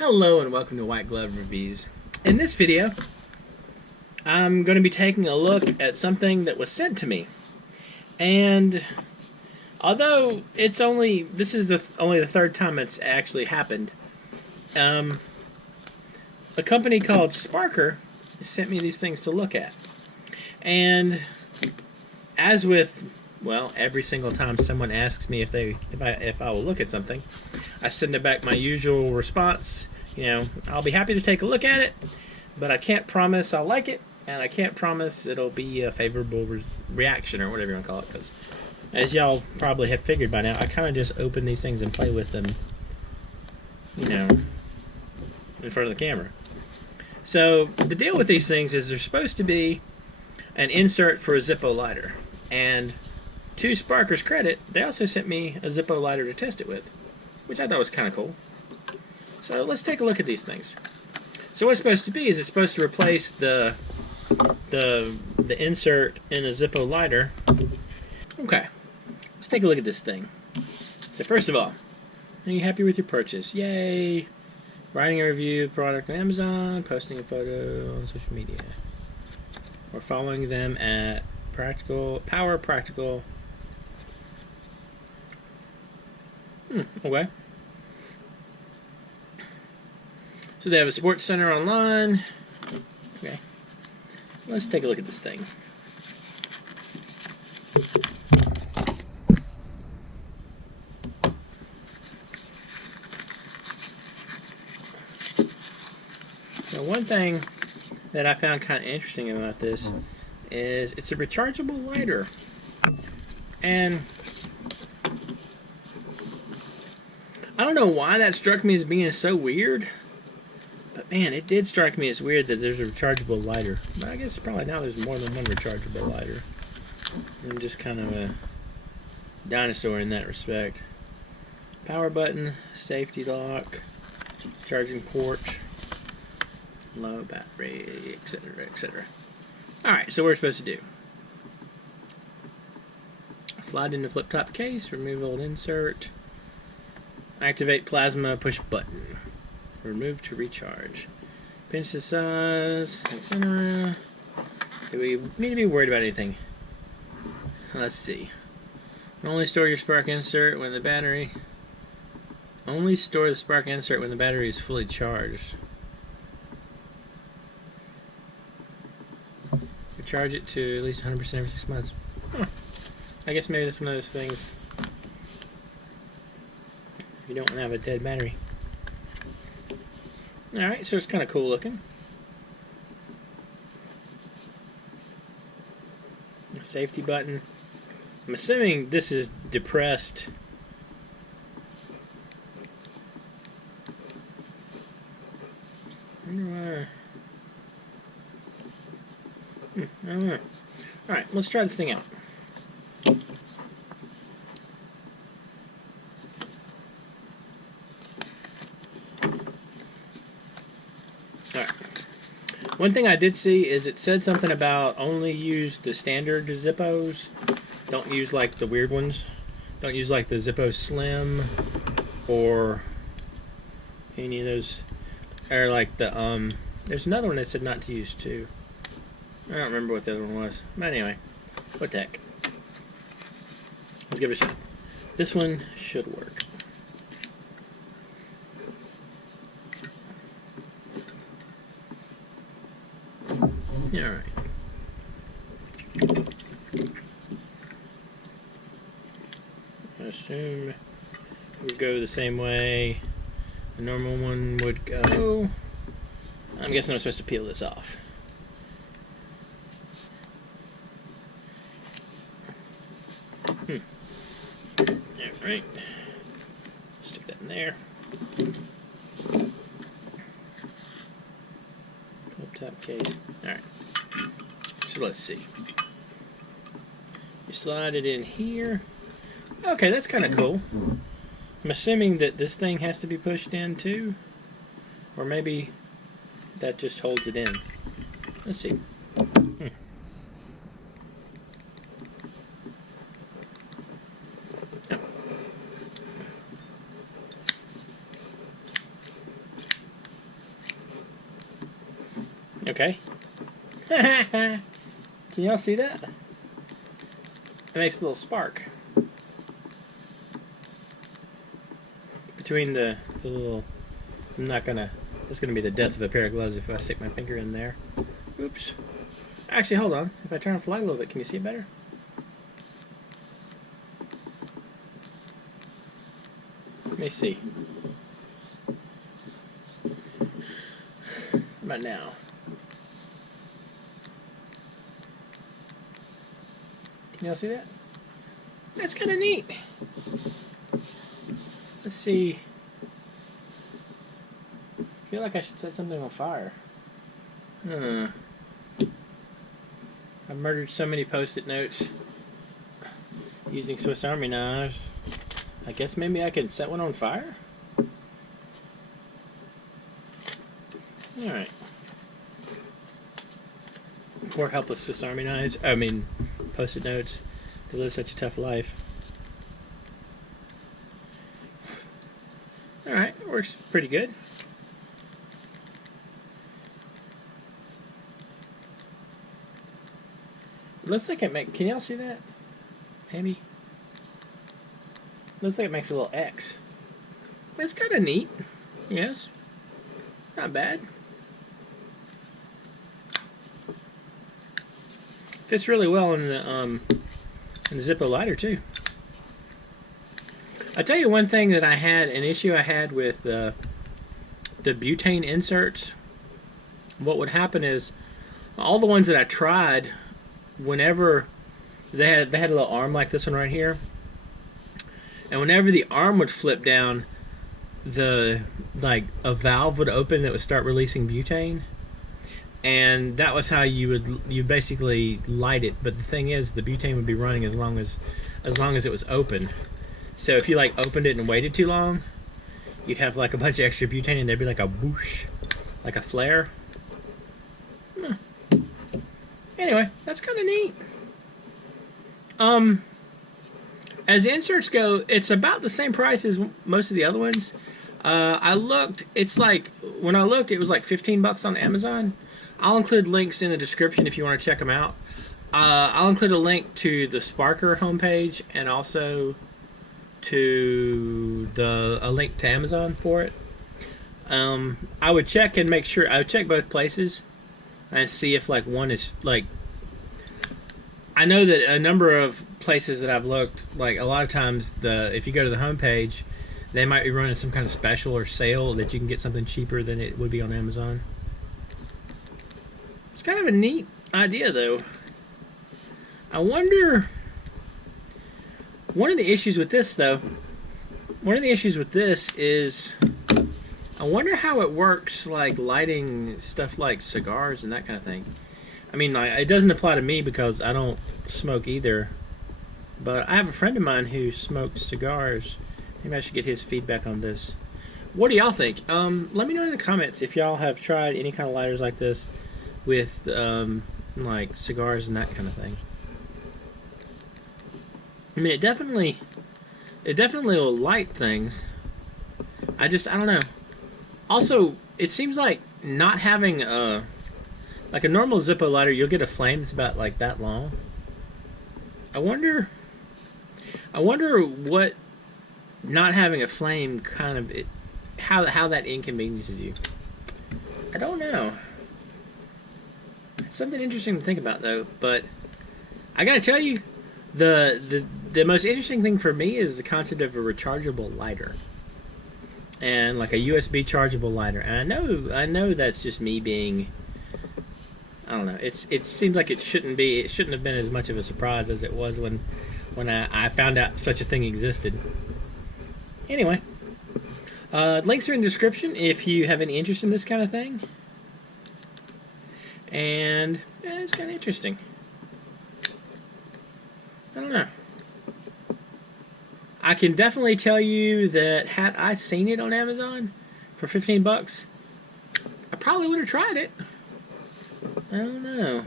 Hello and welcome to White Glove Reviews. In this video, I'm going to be taking a look at something that was sent to me. And although this is only the third time it's actually happened, a company called Sparkr sent me these things to look at. And as with, well, every single time someone asks me if I will look at something, I send it back my usual response. You know, I'll be happy to take a look at it, but I can't promise I'll like it, and I can't promise it'll be a favorable reaction or whatever you want to call it, because as y'all probably have figured by now, I kind of just open these things and play with them, you know, in front of the camera. So the deal with these things is they're supposed to be an insert for a Zippo lighter, and to Sparkr's credit, they also sent me a Zippo lighter to test it with, which I thought was kind of cool. So let's take a look at these things. So what it's supposed to be is it's supposed to replace the insert in a Zippo lighter. Okay, let's take a look at this thing. So first of all, are you happy with your purchase? Yay! Writing a review of the product on Amazon, posting a photo on social media, or following them at Power Practical. Okay. So they have a sports center online. Okay. Let's take a look at this thing. So one thing that I found kind of interesting about this is it's a rechargeable lighter. And I don't know why that struck me as being so weird. But man, it did strike me as weird that there's a rechargeable lighter. But I guess probably now there's more than one rechargeable lighter. I'm just kind of a dinosaur in that respect. Power button, safety lock, charging port, low battery, etc., etc. Alright, so what we're supposed to do. Slide into flip top case, remove old insert, activate plasma push button. Remove to recharge. Pinch the size, etc. Do we need to be worried about anything? Let's see. Only store your spark insert when the battery. Only store the spark insert when the battery is fully charged. Recharge it to at least 100% every 6 months. Huh. I guess maybe that's one of those things. You don't want to have a dead battery. Alright, so it's kind of cool looking. A safety button. I'm assuming this is depressed. I don't know. Alright, let's try this thing out. One thing I did see is it said something about only use the standard Zippos. Don't use like the weird ones. Don't use like the Zippo Slim or any of those. Or like the there's another one that said not to use too. I don't remember what the other one was. But anyway, what the heck. Let's give it a shot. This one should work. Alright. I assume it would go the same way a normal one would go. I'm guessing I'm supposed to peel this off. Alright. Stick that in there. Flip top case. Alright. So let's see. You slide it in here. Okay, that's kind of cool. I'm assuming that this thing has to be pushed in too. Or maybe that just holds it in. Let's see. Okay. Can y'all see that? It makes a little spark. Between the little... I'm not gonna... It's gonna be the death of a pair of gloves if I stick my finger in there. Oops. Actually, hold on. If I turn off the light a little bit, can you see it better? Let me see. How about now? Can y'all see that? That's kind of neat. Let's see. I feel like I should set something on fire. I've murdered so many Post-it notes using Swiss Army knives. I guess maybe I could set one on fire? Alright. Poor helpless Swiss Army knives. I mean, Post-it notes. They live such a tough life. Alright, works pretty good. Looks like it makes... Can y'all see that? Maybe? Looks like it makes a little X. It's kind of neat. Yes. Not bad. Fits really well in the Zippo lighter too. I'll tell you one thing that I had, an issue I had with the butane inserts. What would happen is, all the ones that I tried, whenever they had a little arm like this one right here, and whenever the arm would flip down, a valve would open that would start releasing butane, and that was how you basically light it. But the thing is, the butane would be running as long as it was open. So if you like opened it and waited too long, you'd have like a bunch of extra butane, and there'd be like a whoosh, like a flare. Anyway, that's kind of neat. As inserts go, it's about the same price as most of the other ones. I looked. It's like, when I looked, it was like $15 on Amazon. I'll include links in the description if you want to check them out. I'll include a link to the Sparkr homepage and also to a link to Amazon for it. I would check and make sure. I would check both places and see if like one is like. I know that a number of places that I've looked, like a lot of times, if you go to the homepage, they might be running some kind of special or sale that you can get something cheaper than it would be on Amazon. It's kind of a neat idea, though. I wonder. One of the issues with this, though, is I wonder how it works, like lighting stuff like cigars and that kind of thing. I mean, it doesn't apply to me because I don't smoke either. But I have a friend of mine who smokes cigars. Maybe I should get his feedback on this. What do y'all think? Let me know in the comments if y'all have tried any kind of lighters like this with like cigars and that kind of thing. I mean, it definitely will light things. I don't know. Also, it seems like not having like a normal Zippo lighter, you'll get a flame that's about like that long. I wonder what not having a flame kind of how that inconveniences you. I don't know. It's something interesting to think about, though. But I gotta tell you, the most interesting thing for me is the concept of a rechargeable lighter, and like a USB chargeable lighter. And I know that's just me being, I don't know. It seems like it shouldn't have been as much of a surprise as it was when I found out such a thing existed. Anyway, links are in the description if you have any interest in this kind of thing. And yeah, it's kind of interesting. I don't know. I can definitely tell you that had I seen it on Amazon for $15, I probably would have tried it. I don't know.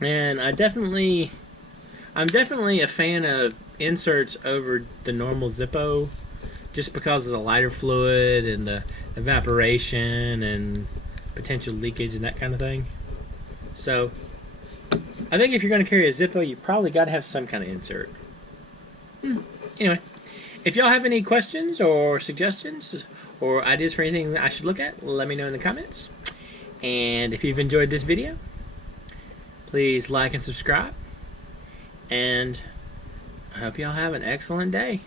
And I'm definitely a fan of inserts over the normal Zippo, just because of the lighter fluid and the evaporation and potential leakage and that kind of thing. So I think if you're going to carry a Zippo, you probably got to have some kind of insert. Anyway, if y'all have any questions or suggestions or ideas for anything I should look at, let me know in the comments. And if you've enjoyed this video, please like and subscribe. And I hope y'all have an excellent day.